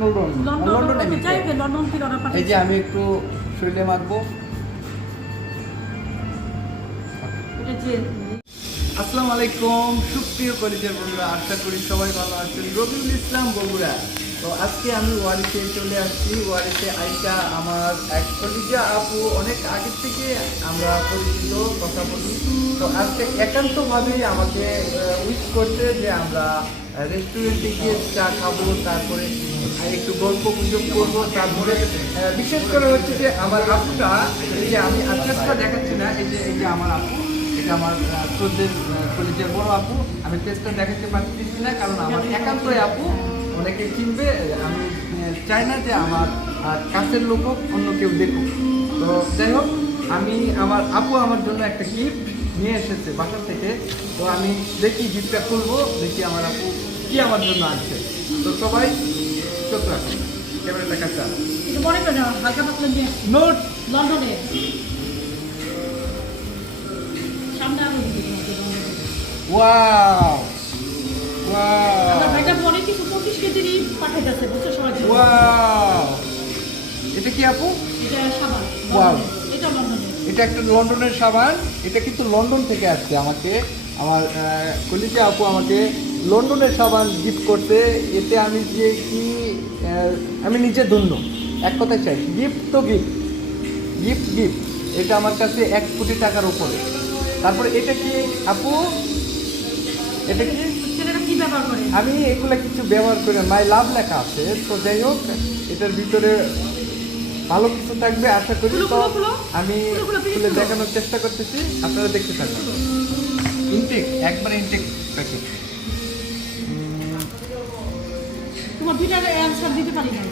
London. London এই যে আমি একটু শরীরে মাখবো। আসসালামু আলাইকুম সুপ্রিয় কলেজের বন্ধুরা আশা করি সবাই ভালো আছেন। রবিউল ইসলাম বগুড়া। তো আজকে আমি ওয়ারিতে চলে আসছি। ওয়ারিতে আইসা আমার এক কলিজা আপু। অনেক আগের থেকে আমরা পরিচিত কথা বলি। তো আজকে একান্তভাবেই আমাকে উইশ করছে যে আমরা রেস্টুরেন্টে গিয়ে চা খাব, তারপরে একটু গল্প গুজব করব, তারপরে বিশেষ করে হচ্ছে যে আমার আপুটা, এই যে আমি আড্রেসটা দেখাচ্ছি না, এই যে এই যে আমার আপু, এটা আমার বড় আপু, আমি না, কারণ আমার একান্তই আপু আমি চাই না যে আমার কাছের লোক অন্য কেউ দেখুক। তো যাই হোক, আমি, আমার আপু আমার জন্য একটা গিফট নিয়ে এসেছে বাসা থেকে। তো আমি দেখি গিফটটা খুলবো, দেখি আমার আপু কি আমার জন্য আছে? তো সবাই চোখ ক্যামেরাটা কাছে। এটা মনে করে হালকা পাতলা নিয়ে নোট। লন্ডনে। সামনে আরও দিদি ওয়াও। আমার ভাইটা অনেক কিছু পঁচিশ কেজিরই পাঠাইতেছে বুঝছ সবাই? ওয়াও। এটা কি আপু? এটা সাবান এটা একটা লন্ডনের সাবান। এটা কিন্তু লন্ডন থেকে আসছে আমাকে। আমার কলিজা আপু আমাকে লন্ডনের সাবান গিফট করতে এতে আমি যে কি আমি নিজে ধন্য। এক কথায় চাই গিফট তো গিফট গিফট গিফট এটা আমার কাছে এক কোটি টাকার উপরে। তারপরে এটা কি আপু? এটা কি? আমি এগুলো কিছু ব্যবহার করে মাই লাভ লেখা আছে। তো যাই হোক এটার ভিতরে ভালো কিছু থাকবে আশা করি। তো। আমি। দেখানোর চেষ্টা করতেছি। আপনারা দেখতে থাকুন। ইনটেক একবার ইনটেক প্যাকেট তোমার দুইটার অ্যান্সার দিতে পারি না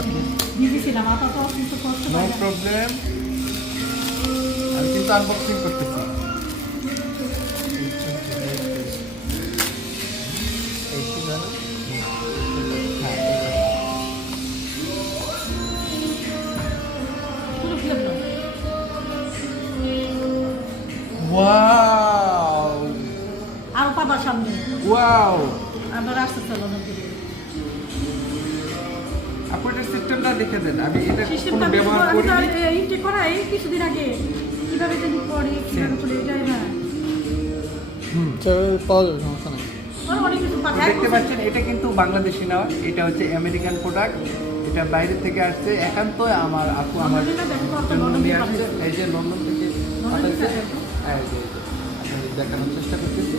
আপনি দিয়েছিলাম আপাতত অসুস্থ কষ্ট নো। প্রবলেম আমি কিন্তু আনবক্সিং করতেছি। এই আরও সামনে। ওয়াও। আমরা আসতেছে লন্ডন থেকে আপনি এটা সিস্টেমটা দেখে দেন। আমি এটা কোনো ব্যবহার করি ইনটেক করা এই কিছুদিন আগে। কীভাবে জানি করে কীভাবে করে এটাই না পাওয়া যাবে সমস্যা নেই। আর অনেক কিছু তো পাঠায় দেখতে পাচ্ছেন এটা কিন্তু বাংলাদেশি নয় এটা হচ্ছে আমেরিকান প্রোডাক্ট এটা বাইরে থেকে আসছে। একান্ত আমার আপু আমার। এই যে লন্ডন থেকে এই এই। আপনাদের দেখানোর চেষ্টা করতেছি।